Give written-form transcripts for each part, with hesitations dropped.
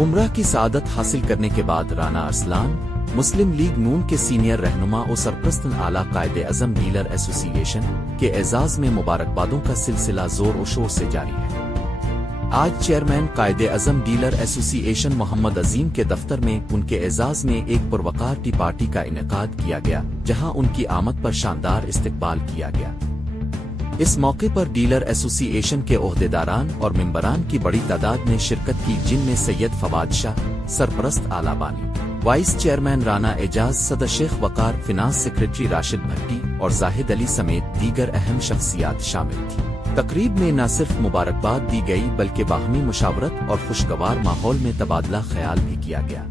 उमरा की सआदत हासिल करने के बाद राना अरसलान मुस्लिम लीग नून के सीनियर रहनुमा और सरप्रस्त आला कायद-ए-आज़म डीलर एसोसिएशन के एजाज में मुबारकबादों का सिलसिला जोर और शोर से जारी है। आज chairman Quaid-e-Azam dealer association Mohammad Azeem के दफ्तर में उनके एजाज में एक पुरवकार टी पार्टी का इनेकाद किया गया, जहां उनकी आमद पर शानदार इस्तकबाल किया गया। इस मौके पर डीलर एसोसिएशन के ओहदेदारान और मेंबरान की बड़ी तादाद ने शिरकत की, जिनमें सैयद फवाद शाह, सरपरस्त आला बानी, वाइस चेयरमैन राना एजाज, सदर शेख वकार, फिनांस सेक्रेटरी राशिद भट्टी और जाहिद अली समेत दीगर अहम शख्सियात शामिल थी। तकरीब में न सिर्फ मुबारकबाद दी गई बल्कि बाहमी मुशावरत और खुशगवार माहौल में तबादला ख्याल भी किया गया।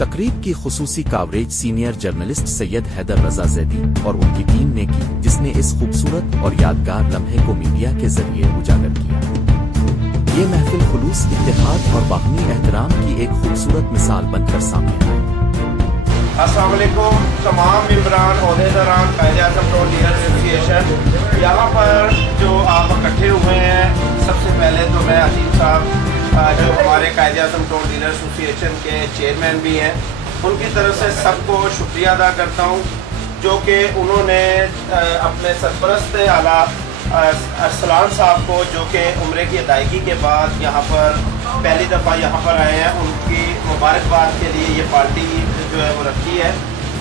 तकरीब की खुसूसी coverage senior journalist Syed Haider Raza Zaidi और उनकी टीम ने की, जिसने इस खूबसूरत और यादगार लम्हे को मीडिया के जरिए उजागर किया। ये महफिल खुलूस, इत्तेहाद और बाहमी एहतराम की एक खूबसूरत मिसाल बनकर सामने आई। अस्सलाम वालेकुम तमाम मेंबरान, ओहदेदारान कायद-ए-आज़म डीलर एसोसिएशन, यहाँ पर जो आप इकट्ठे हुए हैं, सबसे पहले तो मैं अजीम साहब जो हमारे कायद-ए-आज़म डीलर एसोसिएशन के चेयरमैन भी हैं, उनकी तरफ से सबको शुक्रिया अदा करता हूँ, जो कि उन्होंने अपने सरपरस्त आला अरसलान साहब को, जो कि उम्रे की अदायगी के बाद यहाँ पर पहली दफ़ा यहाँ पर आए हैं, उनकी मुबारकबाद के लिए ये पार्टी जो है वो रखी है।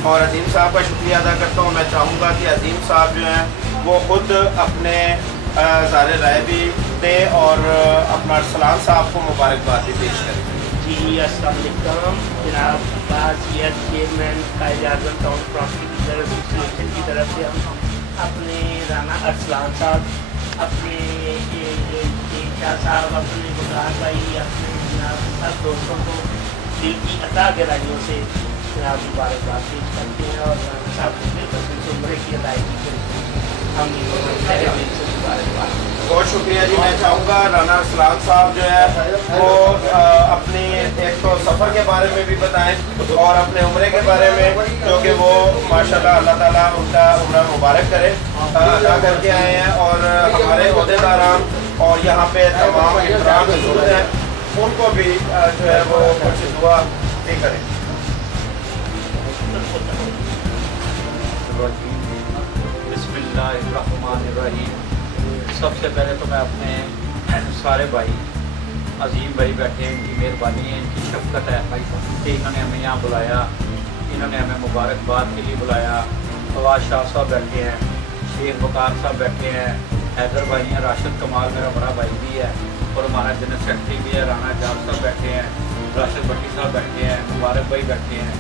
और अजीम साहब का शुक्रिया अदा करता हूँ। मैं चाहूँगा कि अजीम साहब जो हैं वो ख़ुद अपने ज़ाहिर राय भी दें और अपना अरसलान साहब को मुबारकबाद भी पेश करें। जी अस्सलाम वालेकुम जनाब, बाज़ियत chairman Quaid-e-Azam town property dealer association की तरफ से हम अपने राना अरसलान साहब, अपने शाह साहब, अपने बुखार भाई, अपने जनाब सब दोस्तों को दिल की अता गहराइयों से जनाब मुबारकबाद पेश करते हैं और राना साहब को बिल्कुल उम्र की अदायगी करते हैं। हम दिल से मुबारकबाद। बहुत शुक्रिया जी। मैं चाहूँगा राना अरसलान साहब जो है वो अपनी एक तो सफ़र के बारे में भी बताएं और अपने उम्रे के बारे में, जो कि वो माशाल्लाह अल्लाह ताला उनका उम्र मुबारक करे, अदा करके आए हैं। और हमारे ओहदेदारान और यहाँ पे तमाम इकराम मौजूद हैं, उनको भी जो है वो कुछ दुआ भी करें। बिस्मिल्लाहिर्रहमानिर्रहीम। सबसे पहले तो मैं अपने सारे भाई, अजीम भाई बैठे हैं, इनकी मेहरबानी है, इनकी शफ़क़त है कि इन्होंने हमें यहाँ बुलाया, इन्होंने हमें मुबारकबाद के लिए बुलाया। फवाद शाह साहब बैठे हैं, शेख वकार साहब बैठे हैं, हैदर भाई हैं, राशिद कमाल मेरा बड़ा भाई भी है और हमारा जनरल सेक्रेटरी भी है, राना जाम साहब बैठे हैं, राशिद भट्टी साहब बैठे हैं, मुबारक भाई बैठे हैं,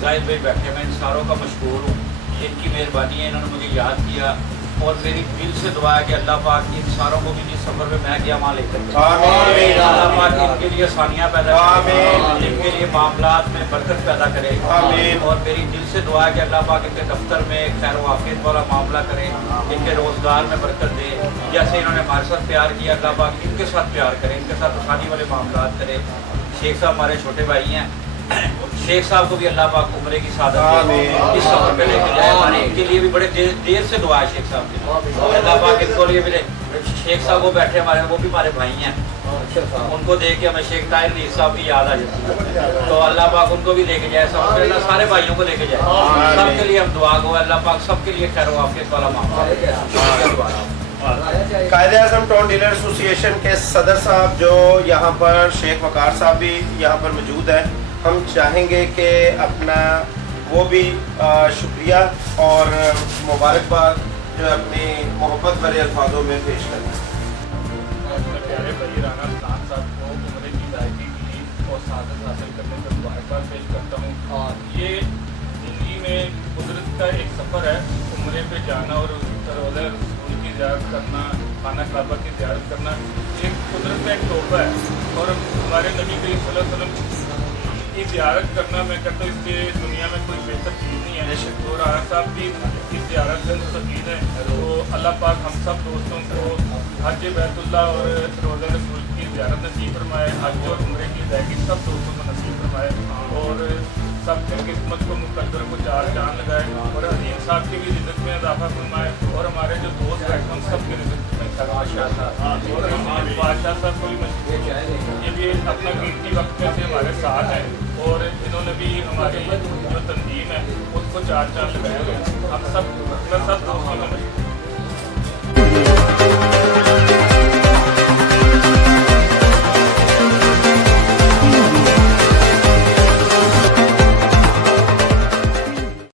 जाहिद भाई बैठे हैं। मैं इन सारों का मशहूर हूँ, इनकी मेहरबानी है, इन्होंने मुझे याद किया और मेरी दिल से दुआ है कि अल्लाह पाक इन सारों को भी जिस सफ़र में मैं गया वहाँ लेकर अल्लाह पाक इनके लिए आसानियाँ पैदा करे, इनके लिए मामलात में बरकत पैदा करे। और मेरी दिल से दुआ है कि अल्लाह पाक इनके दफ्तर में खैर वाफियत वाला मामला करे, इनके रोज़गार में बरकत दे। जैसे इन्होंने हमारे साथ प्यार किया, अल्लाह पाक इनके साथ प्यार करे, इनके साथ आसानी वाले मामलात करे। शेख साहब हमारे छोटे भाई हैं, शेख साहब को भी अल्लाह पाक उम्रे की सादत दे, इस सफर पे लेके जाए। हमारे इनके लिए भी बड़े देर से दुआ है शेख साहब की, अल्लाह पाक इनको लिए मिले। शेख साहब वो बैठे हमारे, वो भी हमारे भाई हैं, उनको देख के हमें शेख ताहिर नीर साहब की याद आ जाती है, तो अल्लाह पाक उनको भी लेके जाए, सफर पे सारे भाइयों को लेके जाए। सबके लिए हम दुआ गो, अल्लाह पाक सबके लिए खैर वाफियत वाला मामला। कायद-ए-आज़म टाउन डीलर एसोसिएशन के सदर साहब जो यहाँ पर शेख वकार साहब भी यहाँ पर मौजूद है, हम चाहेंगे कि अपना वो भी शुक्रिया और मुबारकबाद जो अपनी मोहब्बत भरे अल्फाजों में पेश करें। प्यारे भाई राना अरसलान साहब को उम्रे की अदायगी की और सादत हासिल करने पर मुबारकबाद पेश करता हूँ। और ये ज़िंदगी में कुदरत का एक सफ़र है, उम्रे पे जाना और रोज़ा रसूल की ज़ियारत करना, खाना काबा की ज़ियारत करना, एक कुदरत का एक तोहफा है। और हमारे नबी करीम सल्लल्लाहु अलैहि वसल्लम की ज़ियारत करना, मैं कहता हूँ इसके दुनिया में कोई बेहतर चीज़ नहीं है। तो राना साहब भी इस ज़ियारत से मुस्तफ़ीद हैं, तो अल्लाह पाक हम सब दोस्तों को हज बैतुल्लाह और रोज़ा रसूल की ज़ियारत नसीब फरमाए, हज और उम्रे की अदायगी सब दोस्तों को नसीब फरमाए और सबकी किस्मत को मुकद्दर को चार चांद लगाए और अजीम साहब की भी इज़्ज़त में इजाफा फरमाए और हमारे जो दोस्त बैठे हैं सब की इज़्ज़त में। बादशाह साहब को भी ये अपना कीमती वक्त में से हमारे साथ हैं और इन्होंने भी हमारी जो तंजीम है उसको चार चांद लगाए हुए हैं। हम सब दोस्तों को